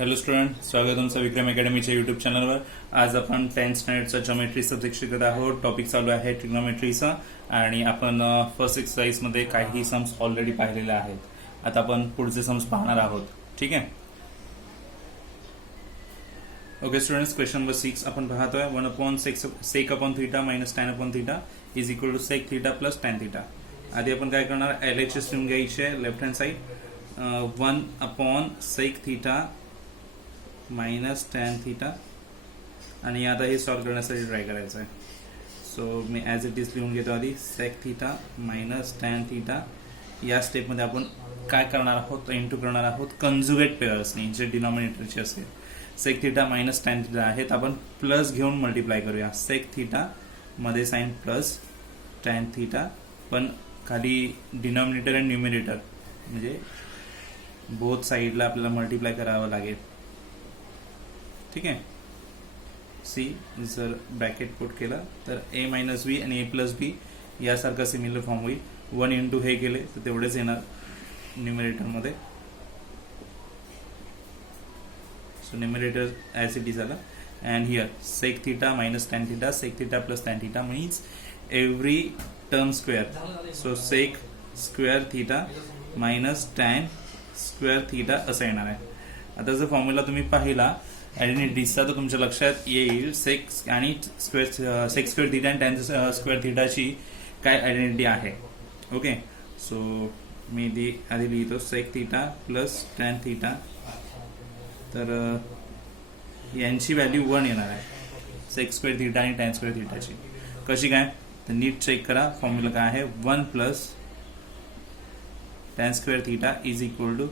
Hello student, स्वागत तुमचं विक्रम अकॅडमीच्या YouTube चॅनलवर. आज आपण 10th स्टँडर्डचा जॉमेट्री सब्जेक्ट शिकत आहोत. टॉपिक चालू आहे ट्रिग्नोमेट्रीचा आणि आपण फर्स्ट एक्सरसाइज मध्ये काही सम्स ऑलरेडी पाहिलेले आहेत. आता आपण पुढचे सम्स पाहणार आहोत. ठीक आहे. ओके स्टुडंट्स, क्वेश्चन नंबर 6 आपण पाहतोय. 1/sec/θ minus tan/θ is equal to sec θ plus tan θ. आधी आपण काय करणार, LHS लिहून घ्यायचे left hand side. 1/sec θ minus tan theta आणि आता हे सॉल्व्ह करण्यासाठी ट्राय करायचं आहे. सो मी ॲज इट इज लिहून घेतो. आधी sec theta minus tan theta. या स्टेपमध्ये आपण काय करणार आहोत, इंटू करणार आहोत कन्जुगेट पेअर्सनी, जे डिनॉमिनेटरचे असेल. Sec theta minus tan theta आहेत, आपण प्लस घेऊन मल्टिप्लाय करूया. सेक थिटा मध्ये साइन प्लस टॅन थिटा, पण खाली डिनॉमिनेटर आणि न्यूमिरेटर म्हणजे बोथ साईडला आपल्याला मल्टिप्लाय करावं लागेल. ठीक आहे. सी जर ब्रॅकेट पुट केला तर ए मायनस बी आणि ए प्लस बी यासारखा सिमिलर फॉर्म होईल. 1 इंटू हे केले तर तेवढेच येणार न्यूमिरेटरमध्ये. So numerator as it is आला. And here sec theta minus tan theta, sec theta plus tan theta means every term square. So sec square theta minus tan square theta असं येणार आहे. आता जर फॉर्म्युला तुम्ही पाहिला आयडेंटिटीचा तर तुमच्या लक्षात येईल सेक्स आणि स्क्वेअर, सेक्स स्क्वेअर थिटा आणि टॅन स्क्वेअर थिटाची काय आयडेंटिटी आहे. ओके. सो मी आधी लिहितो sec theta plus tan theta. तर यांची व्हॅल्यू 1 येणार आहे, सेक्स स्क्वेअर थिटा आणि टॅन स्क्वेअर थिटाची. कशी काय तर नीट चेक करा. फॉर्म्युला काय आहे, 1 plus tan square theta is equal to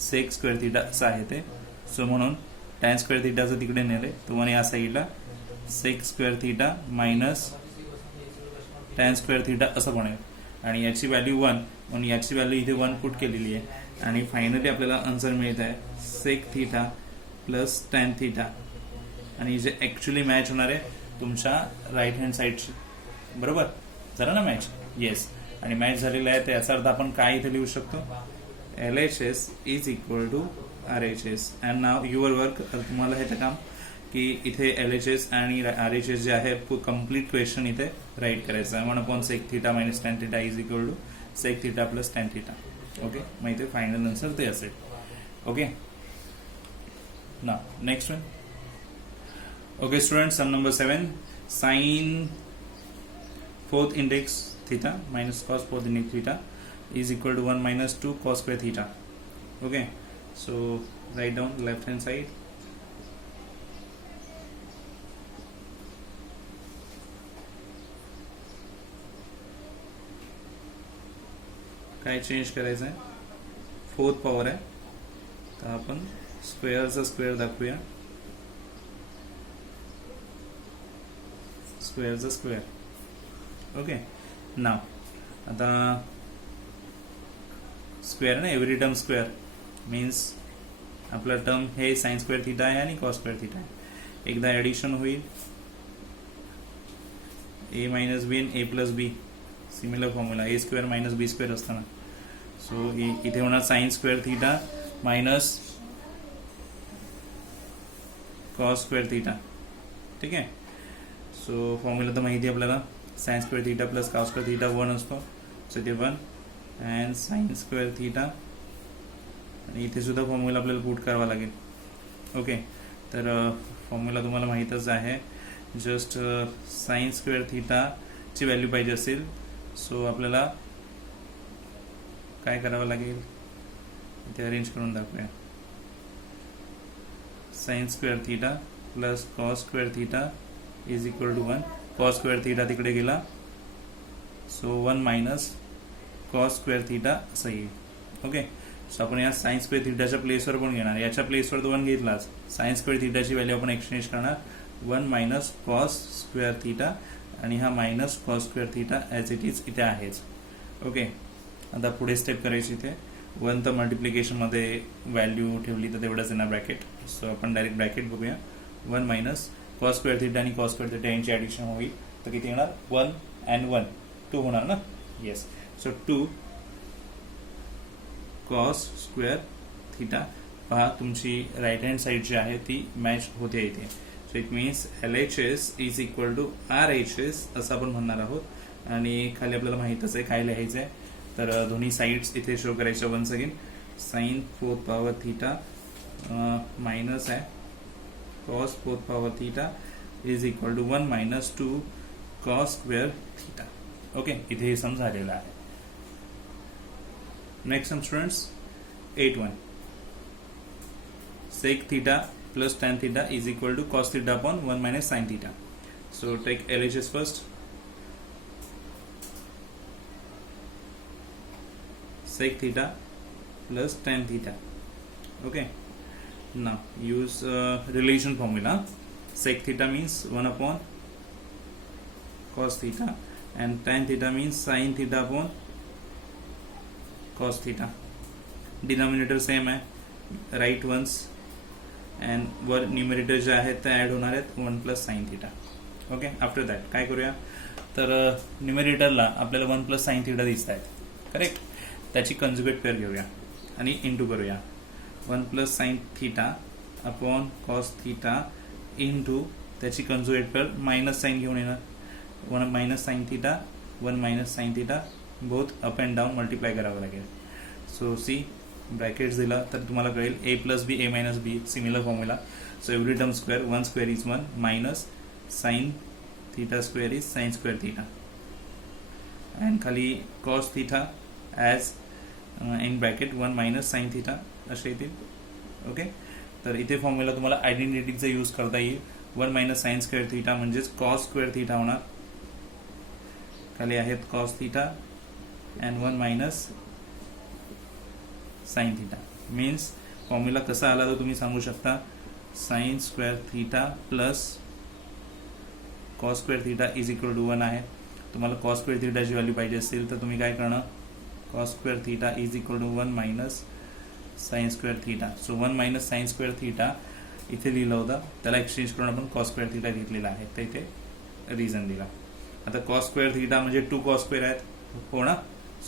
sec square theta असं आहे ते. सो म्हणून टॅन स्क्वेअर थिटाचं तिकडे नेले तर 1 या साईडला, sec square theta minus tan square theta असं बनेल आणि याची व्हॅल्यू 1 म्हणून याची व्हॅल्यू इथे 1 पुट केलेली आहे. आणि फायनली आपल्याला आन्सर मिळत आहे sec theta plus tan theta. आणि जे ऍक्च्युली मॅच होणार आहे तुमच्या राईट हँड साईडची. बरोबर झालं ना मॅच? येस. आणि मॅच झालेलं आहे तर याचा अर्थ आपण काय इथे लिहू शकतो, LHS is equal to RHS. And now your work. तुम्हाला हे काम की इथे LHS आणि RHS जे आहे कम्प्लीट क्वेश्चन इथे राईट करायचं आहे. 1/sec theta minus tan theta is equal to sec theta plus tan theta. Okay. मग इथे फायनल आन्सर ते असेल. ओके. ना next one. Okay student, sum number 7 sine 4th index theta minus cos 4th index theta is equal to 1 minus 2 cos square theta. Okay, so write down left hand side. काय change करायचं आहे, 4th power आहे तर आपण स्क्वेअरचा square दाखवूया. स्क्वेअरचा square. Okay. नाव आता square ना, every term square means आपला term हे साइन स्क्वेअर थिटा आहे आणि कॉस स्क्वेअर थिटा आहे. एकदा ऍडिशन होईल ए मायनस बी आणि ए प्लस बी, सिमिलर फॉर्म्युला ए स्क्वेअर मायनस बी स्क्वेअर असताना. सो इथे होणार sign square theta minus cos square theta. ठीक आहे. सो फॉर्म्युला तर माहिती आहे आपल्याला, sign square theta plus cos square theta 1 असतो. सो ते 1 अँड साइन स्क्वेअर थिटा. आणि इथे सुद्धा फॉर्म्युला आपल्याला पुट करावा लागेल. ओके. तर फॉर्म्युला तुम्हाला माहीतच आहे. जस्ट साइन स्क्वेअर थिटाची व्हॅल्यू पाहिजे असेल सो आपल्याला काय करावं लागेल, इथे अरेंज करून दाखवूया. Sine square theta plus cos square theta is equal to 1. Cos square theta तिकडे गेला so 1 minus cos square theta असं येईल. ओके. सो आपण या साइन स्क्वेअर थिटाच्या प्लेसवर पण घेणार, याच्या प्लेसवर तो 1 घेतलाच. साइन स्क्वेअर थिटाची व्हॅल्यू आपण एक्सचेंज करणार 1 मायनस कॉस स्क्वेअर थिटा आणि हा minus cos square theta as it is इथे आहेच. ओके. आता पुढे स्टेप करायची. इथे 1 तर मल्टिप्लिकेशनमध्ये व्हॅल्यू ठेवली तर तेवढंच येणार ब्रॅकेट. सो आपण डायरेक्ट ब्रॅकेट बघूया. 1 मायनस कॉस स्क्वेअर थिटा आणि कॉस स्क्वेअर थिटा यांची ॲडिशन होईल तर किती येणार, 1 अँड 1 2 होणार ना. Yes. So 2 cos square theta पहा तुमची राईट हँड साईड जी आहे ती मॅच होते इथे. So it means LHS is equal to RHS असं आपण म्हणणार आहोत. आणि खाली आपल्याला माहितच आहे काय लिहायचं आहे. तर दोन्ही साईड्स इथे शो करायच्या. Once again sine 4th power theta minus आहे cos 4th power theta is equal to 1 minus 2 cos square theta. Okay, इथे हे सम झालेलं आहे. Next sum students 8-1. sec theta plus tan theta is equal to cos theta upon 1 minus sin theta. So take LHS first. Sec theta plus tan theta. Okay. Now use relation formula. Sec theta means 1 upon cos theta and tan theta means sin theta upon cos theta. Denominator same है, right ones and वर numerator जे आहेत ते add होणार आहेत 1 plus sine theta. Okay, after that काय करूया तर न्यूमरेटरला आपल्याला 1 प्लस साइन थिटा दिसत आहेत. करेक्ट, त्याची कंजुगेट पेअर घेऊया आणि इंटू करूया. 1 plus sign theta upon cos theta into त्याची कंजुगेट पेअर मायनस साइन घेऊन येणार. 1 minus sine theta 1 minus sine theta both up and down multiply करावं लागेल. सो सी ब्रॅकेट्स दिला तर तुम्हाला कळेल a plus b a minus b similar formula. So every term square 1 square is 1 minus sine theta square is sine square theta and खाली cos theta as in bracket 1 minus sine theta असे येतील. Okay, तर इथे formula तुम्हाला आयडेंटिटीचा use करता येईल. 1 minus sine square theta म्हणजेच cos square theta होणार. खाली आहेत cos theta and 1 minus sine theta. Means formula कसा आला तर तुम्ही सांगू शकता sine square theta plus cos square theta is equal to 1 आहे. तुम्हाला कॉस स्क्वेअर थीटाची व्हॅल्यू पाहिजे असेल तर तुम्ही काय करणार cos square theta is equal to 1 minus sine square theta. So 1 minus sine square theta इथे लिहिलं होतं, त्याला एक्सचेंज करून आपण कॉस स्क्वेअर थीटा घेतलेला आहे. तर इथे रिझन दिला. आता कॉस स्क्वेअर थीटा म्हणजे 2 कॉस स्क्वेअर आहेत हो ना.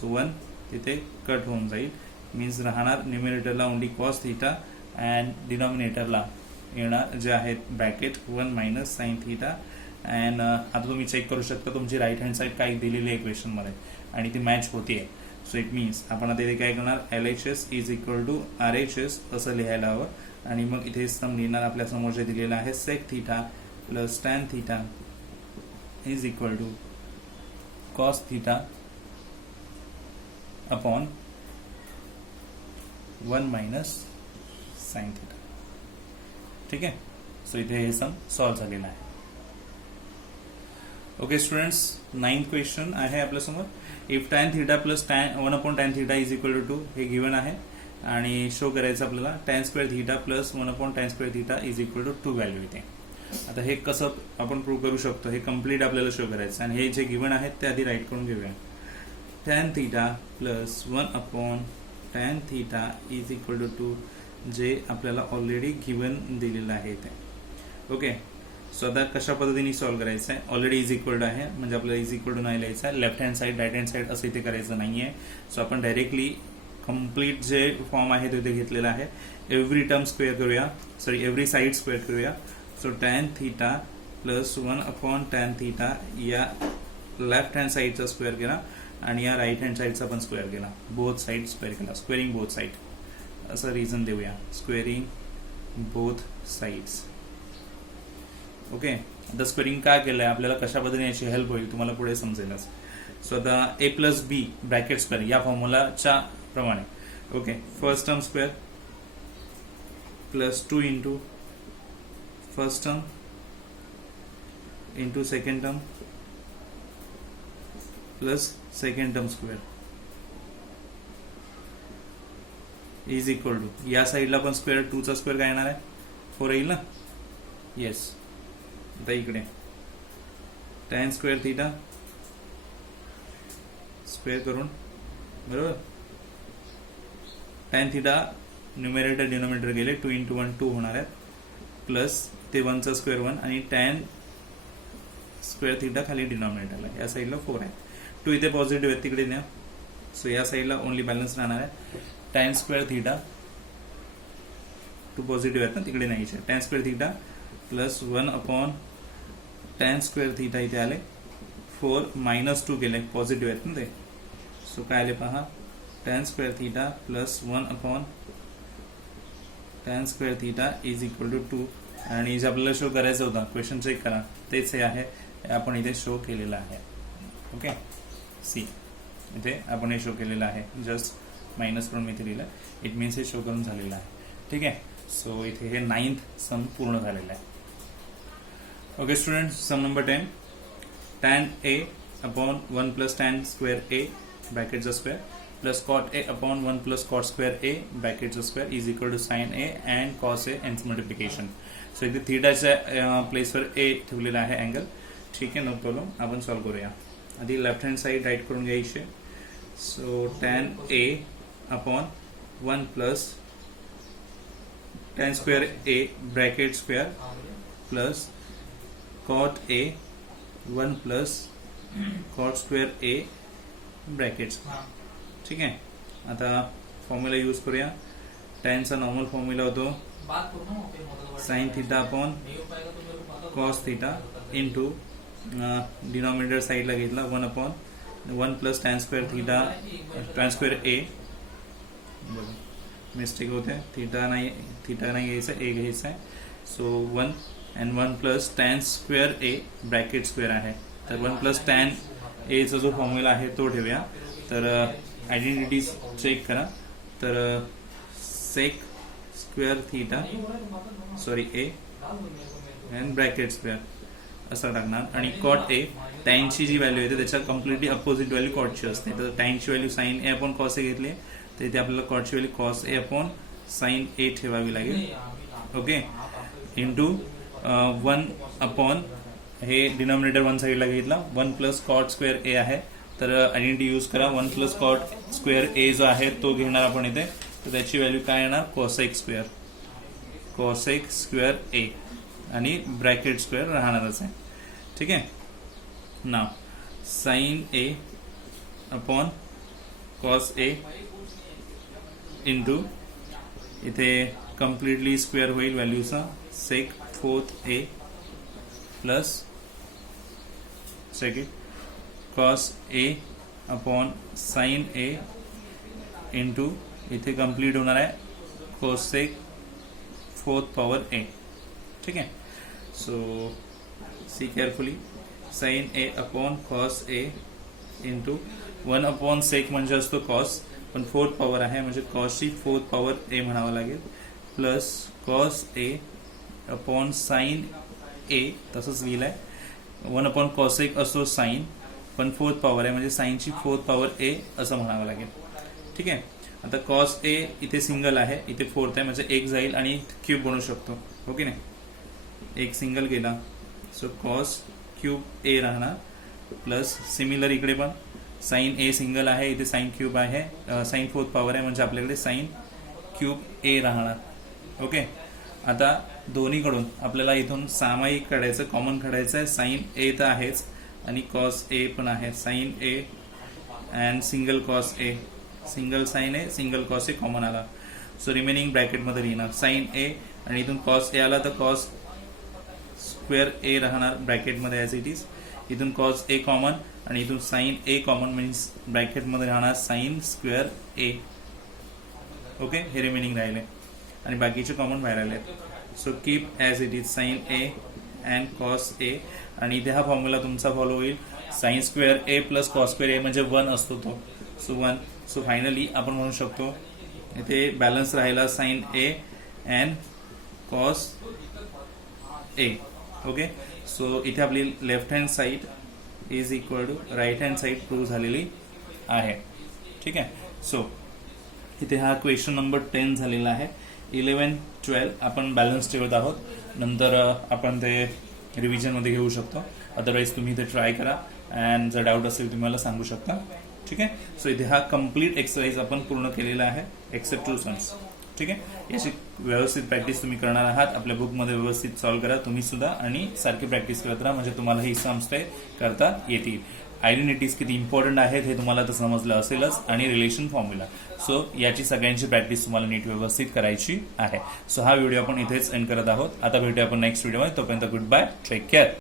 सो 1 तिथे कट होऊन जाईल. मीन्स राहणार न्यूमिनेटरला ओनली कॉस थीटा अँड डिनॉमिनेटरला येणार जे आहेत bracket 1 minus sine theta. And आता तुम्ही चेक करू शकता तुमची राईट हँड साईड काय दिलेली आहे इक्वेशनमध्ये आणि ती मॅच होती आहे. सो इट मीन्स आपण आता इथे काय करणार LHS is equal to RHS असं लिहायला हवं. आणि मग इथे सम लिहिणार आपल्या समोर जे दिलेलं आहे sec theta plus tan theta is equal to cos theta upon 1 minus sine theta. ठीक आहे, सो इथे हे सम सॉल्व्ह झालेला आहे. ओके स्टुडंट्स, 9th क्वेश्चन आहे आपल्यासमोर. If tan theta plus tan 1 upon tan theta is equal to 2 हे given आहे आणि शो करायचं आपल्याला tan square theta plus 1 upon tan square theta is equal to 2 value इथे. आता हे कसं आपण प्रूव्ह करू शकतो हे कम्प्लीट आपल्याला शो करायचं आणि हे जे गिवन आहेत ते आधी राईट करून घेऊया. Tan theta plus 1 upon tan theta is equal to 2 जे आपल्याला ऑलरेडी गिवन दिलेलं आहे इथे. ओके, सो आता कशा पद्धतीने सॉल्व्ह करायचं आहे. ऑलरेडी इज इक्वल टू आहे म्हणजे आपल्याला इज इक्वल टू नाही लिहायचं आहे. Left hand side right hand side असं इथे करायचं नाही आहे. सो आपण डायरेक्टली कम्प्लीट जे फॉर्म आहे तो इथे घेतलेला आहे. एव्हरी टर्म स्क्वेअर करूया, सॉरी एव्हरी साईड स्क्वेअर करूया. So tan theta plus 1 upon tan theta या लेफ्ट हँड साईडचा स्क्वेअर केला आणि या राईट हँड साईडचा पण स्क्वेअर केला. बोथ साईड स्क्वेअर केला. स्क्वेअरिंग बोथ साईड असं रिझन देऊया. Squaring both sides. ओके, आता स्क्वेअरिंग का केलं आहे आपल्याला कशा पद्धतीने याची हेल्प होईल तुम्हाला पुढे समजेलच. सो आता a plus B bracket square या फॉर्म्युलाच्या प्रमाणे. Okay, first term square plus 2 into first term into second term plus second term square is equal to या साईडला पण स्क्वेअर 2 चा स्क्वेअर काय येणार आहे 4 येईल ना. येस, आता इकडे टॅन स्क्वेअर थीटा स्क्वेअर करून बरोबर टॅन थीटा न्यूमरेटर डिनोमिनेटर गेले 2 इंटू 1 2 होणार आहेत प्लस ते 1 चा स्क्वेअर 1 आणि टॅन स्क्वेअर थीटा खाली डिनॉमिनेटरला या साईडला 4 आहे. 2 इथे पॉझिटिव्ह आहे तिकडे न्या. सो या साईडला ओनली बॅलन्स राहणार आहे tan square theta two positive आहेत ना, तिकडे न्यायचे. Tan square theta plus 1 upon tan square theta इथे आले 4 मायनस 2 केले, पॉझिटिव्ह आहेत ना ते. सो काय आले पहा, tan square theta plus 1 upon tan square theta is equal to 2. आणि जे आपल्याला शो करायचं होतं, क्वेश्चन चेक करा, तेच हे आहे, हे आपण इथे शो केलेलं आहे. ओके, सी इथे आपण हे शो केलेलं आहे, जस्ट मायनस करून मी इथे लिहिलं, इट मीन्स हे शो करून झालेलं आहे. ठीक आहे, सो इथे हे 9th सम पूर्ण झालेलं आहे. Okay student, sum number 10, tan a upon 1 plus tan square a ब्रॅकेटचा square plus cot a upon 1 plus cot square a ब्रॅकेटचा square is equal to sine A and cos a यांचं multiplication. So इथे थिटाच्या प्लेसवर ए ठेवलेला आहे angle. ठीक आहे, no problem, आपण solve करूया. आधी लेफ्ट हँड साईड राईट करून घ्यायची. So tan a upon 1 plus tan square a bracket square plus cot a 1 plus cot square a brackets. ठीक आहे, आता फॉर्म्युला यूज करूया. टॅनचा नॉर्मल फॉर्म्युला होतो sine theta upon cos theta into denominator साईडला घेतला 1 upon 1 plus tan square theta tan square a. Mistake होते, theta नाही घ्यायचा, ए घ्यायचा आहे. So 1 and 1 plus tan square a bracket square आहे. तर 1 प्लस टॅन एचा जो फॉर्म्युला आहे तो ठेवूया. तर आयडेंटिटीज चेक करा. तर sec square theta A and bracket square असं टाकणार. आणि कॉट ए, टॅनची जी व्हॅल्यू येते त्याच्या कम्प्लिटली अपोजिट व्हॅल्यू कॉटची असते. तर टॅनची value sign A upon cos A घेतली, तर इथे आपल्याला कॉटची value cos A upon sine ए ठेवावी लागेल. ओके, इंटू 1 अपॉन हे डिनॉमिनेटर 1 साईडला घेतला, 1 प्लस कॉट स्क्वेअर ए आहे. तर आयडेंटिटी यूज करा. 1 प्लस कॉट स्क्वेअर ए जो आहे तो घेणार आपण इथे. तर त्याची व्हॅल्यू काय येणार, कॉसेक स्क्वेअर ए आणि ब्रॅकेट स्क्वेअर राहणारच आहे. ठीक आहे, नाव sign A upon cos A into इथे कम्प्लिटली स्क्वेअर होईल व्हॅल्यूचा सेक 4th A plus second cos A upon sine A into इथे कंप्लीट होणार आहे कोसेक 4th पॉवर ए. ठीक आहे, so C carefully, sign A upon cos A into 1 upon sec म्हणजे असतो cos, पण 4th पॉवर आहे म्हणजे कॉसची 4th पॉवर ए म्हणावं लागेल, plus cos A upon sine ए तसंच लिहिलंय. 1 अपॉन कॉसेक असतो साइन, पण 4th पॉवर आहे म्हणजे साइनची 4th पॉवर ए असं म्हणावं लागेल. ठीक आहे, आता कॉस ए इथे सिंगल आहे, इथे 4th आहे म्हणजे एक जाईल आणि क्यूब बनवू शकतो. ओके नाही, एक सिंगल गेला, सो कॉस क्यूब ए राहणार. प्लस सिमिलर इकडे पण साइन ए सिंगल आहे, इथे साइन क्यूब आहे, साइन 4th पॉवर आहे म्हणजे आपल्याकडे साइन क्यूब ए राहणार. ओके, आता दोन्हीकडून आपल्याला इथून सामायिक काढायचं, कॉमन काढायचं आहे. साइन ए तर आहेच आणि कॉस ए पण आहे. Sine A and single cos A, single sine A single cos A common आला, सो रिमेनिंग ब्रॅकेटमध्ये लिहिणार साइन ए आणि इथून कॉस ए आला तर कॉस स्क्वेअर ए राहणार ब्रॅकेटमध्ये ॲज इट इज. इथून कॉस ए कॉमन आणि इथून साइन ए कॉमन मीन्स ब्रॅकेटमध्ये राहणार साइन स्क्वेअर ए. ओके, हे रिमेनिंग राहिले आणि बाकीचे कॉमन बाहेर आले. So keep as it is sine A and cos a. आणि इथे हा फॉर्म्युला तुमचा फॉलो होईल. Sine square a plus cos square a म्हणजे 1 असतो तो, सो 1. सो फायनली आपण म्हणू शकतो इथे बॅलन्स राहिला sine A and cos A. Okay, so इथे आपली left hand side is equal to right hand side prove झालेली आहे. ठीक आहे, सो इथे हा क्वेश्चन नंबर 10 झालेला आहे. 11, 12 आपण बॅलन्स ठेवत आहोत. नंतर आपण ते रिव्हिजनमध्ये घेऊ शकतो. अदरवाईज तुम्ही इथे ट्राय करा अँड जर डाऊट असेल तुम्ही मला सांगू शकता. ठीक आहे, सो इथे हा कम्प्लीट एक्सरसाइज आपण पूर्ण केलेला आहे एक्सेप्ट 2 सम्स. ठीक आहे, याची व्यवस्थित प्रॅक्टिस तुम्ही करणार आहात. आपल्या बुकमध्ये व्यवस्थित सॉल्व्ह करा तुम्ही सुद्धा आणि सारखी प्रॅक्टिस करत राहा म्हणजे तुम्हाला ही सम्स करता येतील. आयडेंटिटीज किती इम्पॉर्टंट आहेत हे तुम्हाला तर समजलं असेलच, आणि रिलेशन फॉर्म्युला. सो याची सगळ्यांची प्रॅक्टिस तुम्हाला नीट व्यवस्थित करायची आहे. सो हा व्हिडिओ आपण इथेच एंड करत आहोत. आता भेटूया आपण नेक्स्ट व्हिडिओमध्ये. तोपर्यंत गुड बाय, टेक केअर.